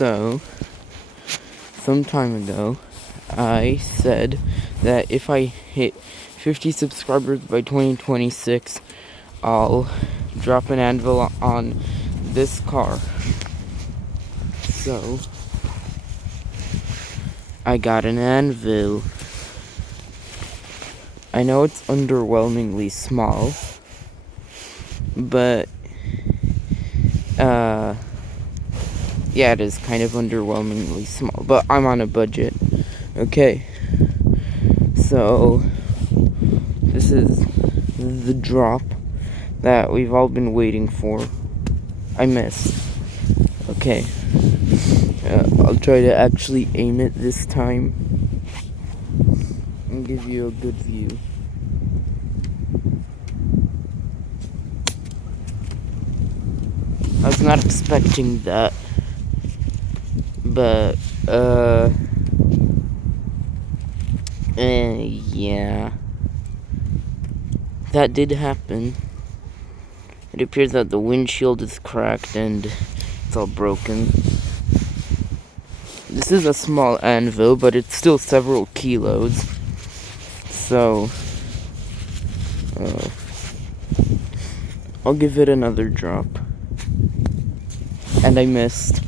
So, some time ago, I said that if I hit 50 subscribers by 2026, I'll drop an anvil on this car. So, I got an anvil. I know it's underwhelmingly small, but, yeah, it is kind of underwhelmingly small, but I'm on a budget. Okay, so this is the drop that we've all been waiting for. I missed. Okay, I'll try to actually aim it this time and give you a good view. I was not expecting that, but, yeah, that did happen. It appears that the windshield is cracked and it's all broken. This is a small anvil, but it's still several kilos. So, I'll give it another drop. And I missed.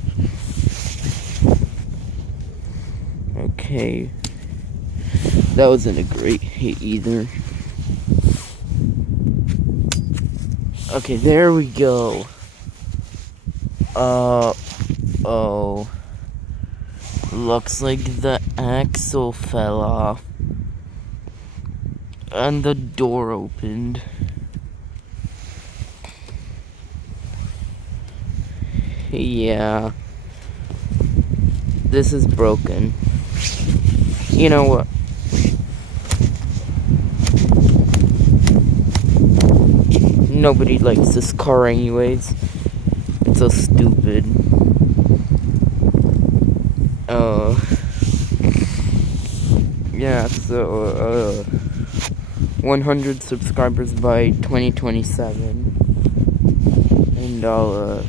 Okay. That wasn't a great hit either. Okay, there we go. Oh. Looks like the axle fell off. And the door opened. Yeah. This is broken. You know what? Nobody likes this car anyways. It's so stupid. 100 subscribers by 2027. And I'll,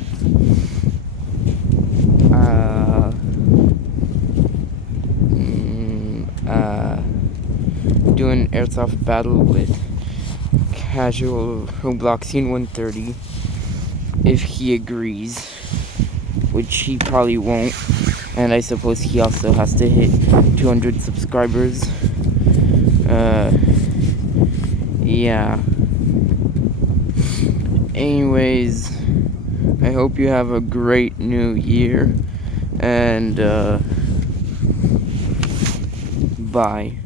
do an airsoft battle with Casual Roblox Scene 130 if he agrees, which he probably won't, and I suppose he also has to hit 200 subscribers. Yeah. Anyways, I hope you have a great new year, and bye.